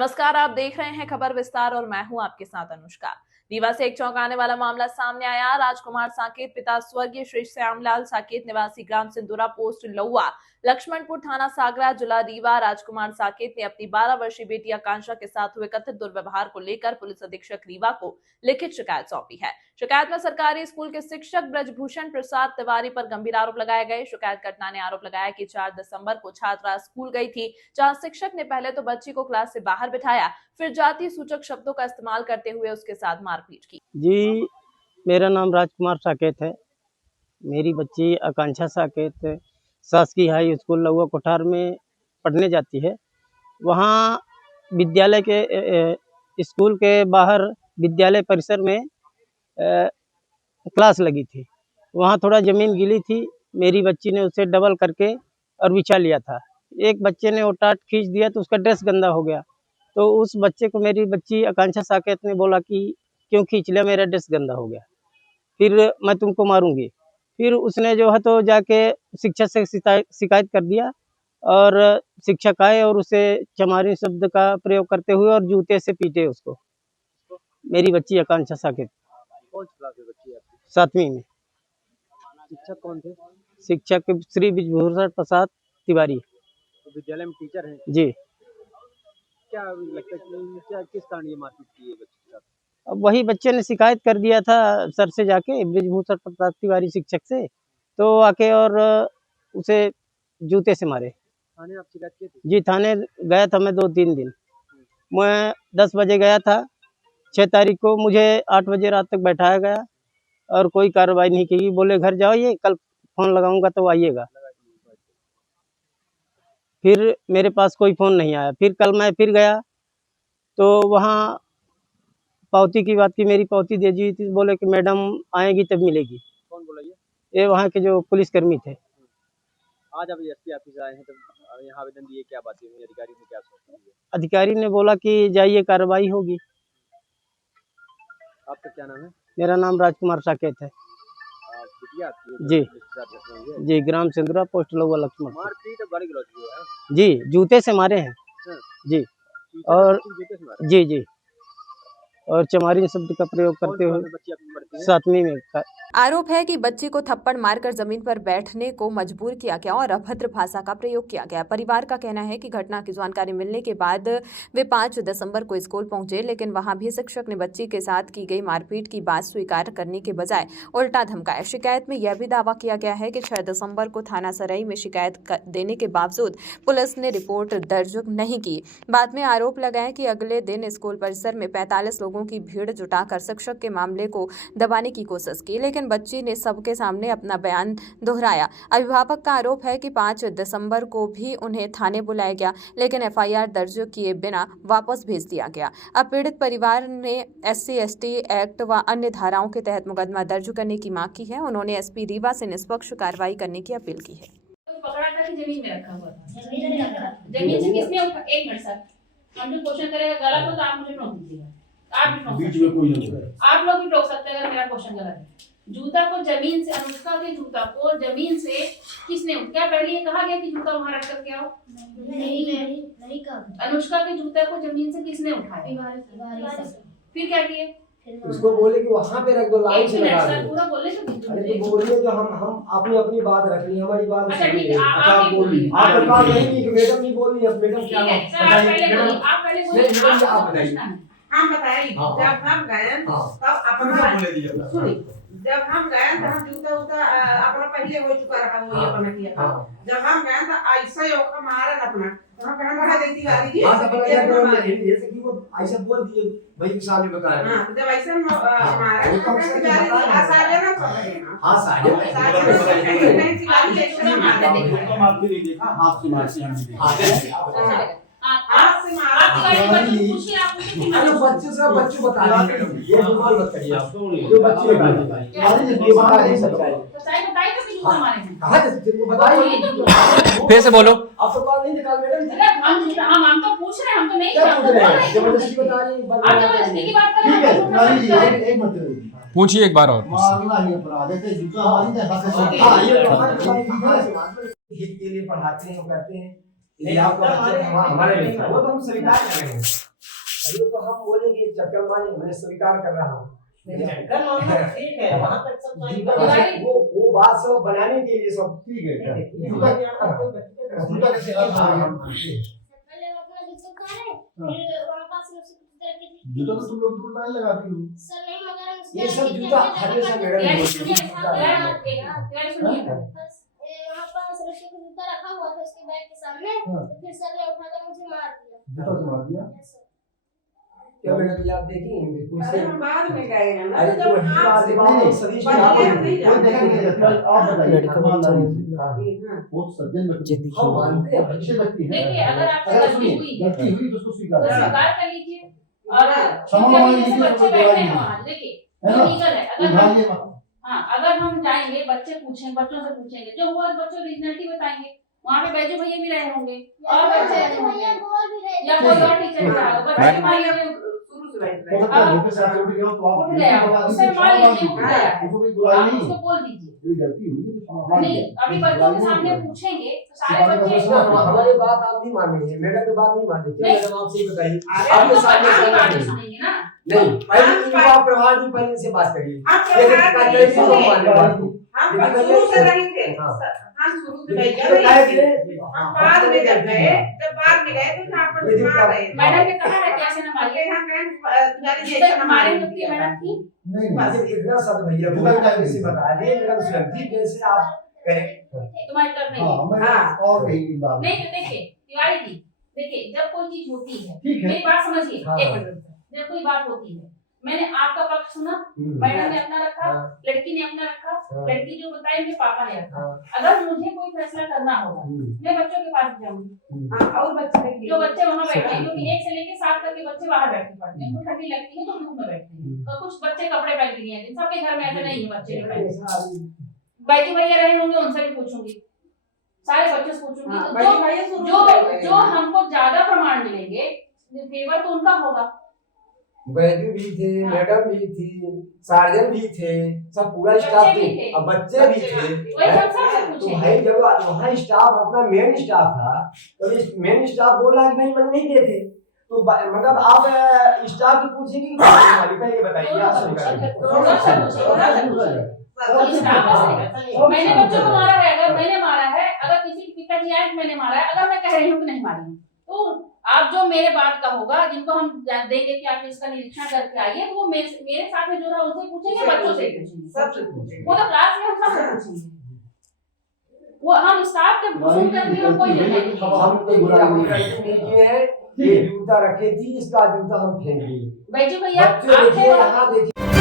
नमस्कार, आप देख रहे हैं खबर विस्तार और मैं हूं आपके साथ अनुष्का। रीवा से एक चौंकाने वाला मामला सामने आया। राजकुमार साकेत पिता स्वर्गीय श्री श्यामलाल साकेत निवासी ग्राम सिंदूरा पोस्ट लौआ लक्ष्मणपुर थाना सागरा जिला रीवा। राजकुमार साकेत ने अपनी 12 वर्षीय बेटी आकांक्षा के साथ हुए कथित दुर्व्यवहार को लेकर पुलिस अधीक्षक रीवा को लिखित शिकायत सौंपी है। शिकायत में सरकारी स्कूल के शिक्षक ब्रजभूषण प्रसाद तिवारी पर गंभीर आरोप लगाए गए। शिकायतकर्ता ने आरोप लगाया कि 4 दिसंबर को छात्रा स्कूल गई थी, जहां शिक्षक ने पहले तो बच्ची को क्लास से बाहर बिठाया, फिर जातीय सूचक शब्दों का इस्तेमाल करते हुए उसके साथ मारपीट की। जी, मेरा नाम राजकुमार साकेत है। मेरी बच्ची आकांक्षा साकेत शासकीय हाई स्कूल लौआ कोठार में पढ़ने जाती है। वहाँ विद्यालय के स्कूल के बाहर विद्यालय परिसर में क्लास लगी थी। वहाँ थोड़ा ज़मीन गीली थी। मेरी बच्ची ने उसे डबल करके और बिछा लिया था। एक बच्चे ने वो टाट खींच दिया तो उसका ड्रेस गंदा हो गया। तो उस बच्चे को मेरी बच्ची आकांक्षा साकेत ने बोला कि क्यों खींच लिया, मेरा ड्रेस गंदा हो गया, फिर मैं तुमको मारूंगी। फिर उसने जो है तो जाके शिक्षक से शिकायत कर दिया और शिक्षक आए और उसे चमारी शब्द का प्रयोग करते हुए और जूते से पीटे उसको। मेरी बच्ची आकांक्षा साकेत। कौन सी क्लास में बच्ची है आपकी? 7वीं में। शिक्षक कौन थे? शिक्षक श्री ब्रजभूषण प्रसाद तिवारी। तो विद्यालय में टीचर हैं। जी। क्या लगता है कि क्या किस कारण ये मारपीट की है बच्चे के साथ? अब वही बच्चे ने शिकायत कर दिया था सर से जाके, ब्रजभूषण प्रसाद तिवारी शिक्षक से, तो आके और उसे जूते से मारे। थाने आप शिकायत किए थे? जी, थाने गया था मैं 2-3 दिन। मैं 10 बजे गया था 6 तारीख को। मुझे 8 बजे रात तक बैठाया गया और कोई कार्रवाई नहीं की। बोले घर जाइए, कल फ़ोन लगाऊंगा तो आइएगा। फिर मेरे पास कोई फ़ोन नहीं आया। फिर कल मैं फिर गया तो वहाँ पावती की बात की, मेरी पावती दे दी थी। बोले कि मैडम आएंगी तब मिलेगी। कौन बोला ये वहाँ के जो पुलिसकर्मी थे। आज आप एसपी ऑफिस आए हैं तो यहाँ आवेदन दिए, क्या बातें हुई? अधिकारी ने क्या सोचा? अधिकारी ने बोला कि जाइए, कार्रवाई होगी। आपका क्या नाम है? मेरा नाम राजकुमार साकेत है। बिटिया आपकी जी। रिश्तेदार रहते होंगे। जी, ग्राम सिंदूरा पोस्ट लौआ लक्ष्मण। मारपीट और गाली गलौज हुआ है? जी, जूते से मारे हैं। हाँ। जी। टीचर और बच्ची को जूते से मारा? जी जी, और चमारी शब्द का प्रयोग करते कौन हुए सी बच्ची आपकी पढ़ती है? 7वीं में। आरोप है कि बच्ची को थप्पड़ मारकर जमीन पर बैठने को मजबूर किया गया और अभद्र भाषा का प्रयोग किया गया। परिवार का कहना है कि घटना की जानकारी मिलने के बाद वे 5 दिसंबर को स्कूल पहुंचे, लेकिन वहां भी शिक्षक ने बच्ची के साथ की गई मारपीट की बात स्वीकार करने के बजाय उल्टा धमकाया। शिकायत में यह भी दावा किया गया है कि 6 दिसंबर को थाना सराई में शिकायत देने के बावजूद पुलिस ने रिपोर्ट दर्ज नहीं की। बाद में आरोप लगाया कि अगले दिन स्कूल परिसर में 45 लोगों की भीड़ जुटाकर शिक्षक के मामले को दबाने की कोशिश की, लेकिन बच्ची ने सबके सामने अपना बयान दोहराया। अभिभावक का आरोप है कि 5 दिसंबर को भी उन्हें थाने बुलाया गया, लेकिन एफआईआर दर्ज किए बिना वापस भेज दिया गया। अब पीड़ित परिवार ने SC/ST एक्ट व अन्य धाराओं के तहत मुकदमा दर्ज करने की मांग की है। उन्होंने एसपी रीवा से निष्पक्ष कार्रवाई करने की अपील की है। पकड़ा था कि जमीन में रखा हुआ था? जमीन से किसने उठा? एक मिनट सर, हम जो क्वेश्चन करेगा गलत हो तो आप मुझे टोक दीजिएगा। आप भी टोक बीच में कोई नहीं है। आप लोग भी टोक सकते हैं अगर मेरा क्वेश्चन गलत है। जूता को जमीन से, अनुष्का के जूता को जमीन से किसने, क्या पहले ये कहा गया कि जूता वहां रख करके आओ? नहीं कहा। अनुष्का के जूता को जमीन से किसने उठाया? फिर क्या किए? उसको बोले कि वहाँ पे रख दो, लाइन एक से मिनट लगा सर, दो। पूरा बोलने तो दीजिए अरे मुझे। तो बोलिए, जो हम अपनी अपनी बात रख ली, हमारी बात अच्छा ठीक है, सुनिए। आप बोलिए। आपकी बात नहीं की, मैडम नहीं बोल रही। अब मैडम क्या ठीक है सर, आप पहले बोलिए, आप पहले बोलिए। नहीं, आप आपको बताइए। पूछना है। हम बताइए, हाँ, जब हम गए हाँ। तब अपना बोले दीजिए। सुनी, जब हम गए तो हम जूता उता अपना पहले हो चुका रहा वो ये हाँ, अपना किया था। हाँ। जब हम गए तो ऐसा ही ओखा मारन अपना, तो हम कहना बढ़ा देती गाड़ी जी हाँ, ऐसे तो भी क्या अपना मारे। जैसे कि वो ऐसा बोल दिए, भाई के सामने बताया। हाँ, तो जब ऐसा मारा वो तो कम हम से कम गाड़ी बता रहे हैं। आसाने ना सब है ना। हाँ, साढ़े नहीं आपसे मारती हैं। आप से आपकी गाड़ी में बच्चे पूछिए, आप पूछिए। अरे बच्चे से बच्चे बता रहे हैं। ये बिल्कुल मत करिए आप। जो बच्चे बता रहे हैं, ये बता रहे हैं सच्चाई। सच्चाई बताइए तो कि जूता मारे हैं। कहाँ से तेरे को बताइए? फिर से बोलो। आप तो कॉल नहीं निकाल मैडम। अरे हम तो पूछ रहे हैं, हम तो नहीं क्या पूछ रहे हैं? बोल जबरदस्ती बता रही हैं। आप जबरदस्ती की बात कर ठीक रहे है, नानी जी, एक मिनट। पूछिए एक बार और। मारना ही अपराध है, जूता हमारी तरह से। हाँ, ये हित के लिए पढ़ाते हैं, करते हैं। ये आपका बच्चा हमारे लिए, वो तो हम स्वीकार करेंगे। अरे तो हम बोलेंगे चक्कर मारे, मैं स्वीकार कर रहा हूँ। कल मामला ठीक है, वहाँ तक सब सही बात है। वो बात सब बनाने के लिए सब ठीक है। पहले वो अपना जूता उतारे, फिर वहाँ पास में उसको तरह के जूता तो तुम लोग दूर नहीं लगाती हो। सर नहीं मगर ये सब जूता हरे से मैडम यार सुनिए बस वहाँ पास रस्सी का जूता रखा हुआ था उसके बैग के सामने, तो फिर सर ने उठाकर मुझे मार दिया। जूता से मार दिया। Yes sir. क्या मैडम ये आप देखेंगे कुछ अरे हम बाद में गए हैं ना, अरे तो तो जब वही हाथ बात से है, बात सभी बच गए हम नहीं कोई देखने नहीं जाते। जाता। आप बताइए ईमानदारी से। हाँ। वो सज्जन व्यक्ति हम मानते हैं अच्छे व्यक्ति हैं। देखिए अगर आपसे अगर गलती सुनिए, हुई है गलती हुई तो उसको स्वीकार तो करें। स्वीकार कर लीजिए। और क्षमा क्योंकि मांग जैसे लीजिए, बच्चे कोई बैठे बुराई हैं नहीं। वहाँ, देखिए है जो ना? लीगल है, अगर हम उठाइए मत। हाँ अगर हम जाएंगे बच्चे पूछें, बच्चों से पूछेंगे, जो हुआ बच्चों ओरिजिनलिटी बताएंगे, वहाँ पे बैजू भैया भी रहे होंगे और बच्चे रहे होंगे भैया बोल भी रहे या कोई और टीचर भी रहा होगा, बच्चे मान लीजिए शुरू से बैठ हो रहे सकता है घर के साथ उठ गया हो तो आप उठ ये गया, बता उससे दीजिए, मान क्षमा लीजिए मांग उठ गया है, उसको कोई बुराई आप नहीं उसको है। बोल दीजिए। ये गलती हुई है तो क्षमा मांग नहीं लीजिए। अभी बच्चों के सामने पूछेंगे तो सारे सिखाने का बच्चे प्रश्न है, हमारी बात आप नहीं मान रही है, मैडम की बात नहीं मान रही। क्या नहीं। मैडम आपसे ही बताइए, अरे आपके तो सामने बच्चे की से बात नहीं। सुनेंगे ना। नहीं पहले इनको आप प्रभाव दी, पहले इनसे बात करिए। आप जैसे प्रभाव कहते नहीं हैं, सुने। हम मान रहे बात को। हम लेकिन शुरू से भैया- रही थे, हाँ। हम शुरू से ये भैया तो क्या है रही कि थे। हम बाद में जब गए, जब बाद में गए तो यहाँ पर ये दिन मार का- रहे थे। मैडम ने कहा है कैसे न आपके मारिए, यहाँ कहें तुम्हारी जिस जैसे तक हमारे मुक्ति मैडम थी नहीं बस नहीं इतना सद भैया जुदा का इसे बता दिए मैडम स्वयं जी, जैसे आप कहें। तुम्हारी तरफ नहीं हाँ है। मैं हाँ। और कहीं बात नहीं तो देखिए तिवारी जी, देखिए जब कोई चीज होती है, ठीक है। मेरी बात समझिए, हाँ। एक मिनट रुक जाओ। जब कोई बात होती है, मैंने आपका पक्ष सुना, मैडम ने अपना रखा, हाँ। लड़की ने अपना रखा, हाँ। लड़की जो बताई मेरे पापा ने रखा। हाँ। अगर मुझे कोई फैसला करना होगा मैं बच्चों के पास जाऊंगी, हाँ, और बच्चे देख जो बच्चे वहाँ बैठे हैं, क्योंकि 1 से लेकर 7 तक के बच्चे बाहर बैठे पढ़ते हैं, उनको ठंडी लगती है तो धूप में बैठते हैं, तो कुछ बच्चे कपड़े पहन के नहीं आते, सबके घर में ऐसा नहीं है बच्चे नहीं पहनते। बैजू भैया रहे होंगे उनसे भी पूछूंगी, सारे बच्चों से पूछूंगी, हाँ, तो बड़ी भैया शुरू जो से रहे जो हमको ज्यादा प्रमाण मिलेंगे फेवर तो उनका होगा। बैजू भी थे, हाँ। मैडम भी थी, सार्जन भी थे, सब पूरा बच्चे स्टाफ भी थे, थे। अब बच्चे भी थे। वही हम सबसे तो पूछेंगे। भाई जब वहाँ स्टाफ अपना मेन स्टाफ था, तो इस मेन स्टाफ बोला कि भाई मैंने नहीं दिए थे, तो मतलब आप स्टाफ की पूछेंगे कि मालिका ये बताइए आप दोनों स्वीकार से करें। मैंने बच्चों को मारा है, अगर मैंने मारा है, अगर किसी के पिताजी आए तो मैंने मारा है, अगर मैं कह रही हूँ कि नहीं मारी हूँ, तो आप जो मेरे बात का होगा, जिनको हम देंगे कि आप इसका निरीक्षण करके आइए, तो वो मेरे साथ में जो रहा उनसे पूछेंगे, बच्चों से पूछेंगे, सबसे पूछेंगे। वो तो क्लास में हम सबसे पूछेंगे, वो हम स्टाफ के पूछूं करके हम कोई निर्णय नहीं लेंगे। हम देखिए हम गलती नहीं किए हैं, ये जूता रखे थी, इसका जूता हम फेंक दिए। बैजू भैया बच्चे आप थे देखिए वहाँ? यहाँ देखिए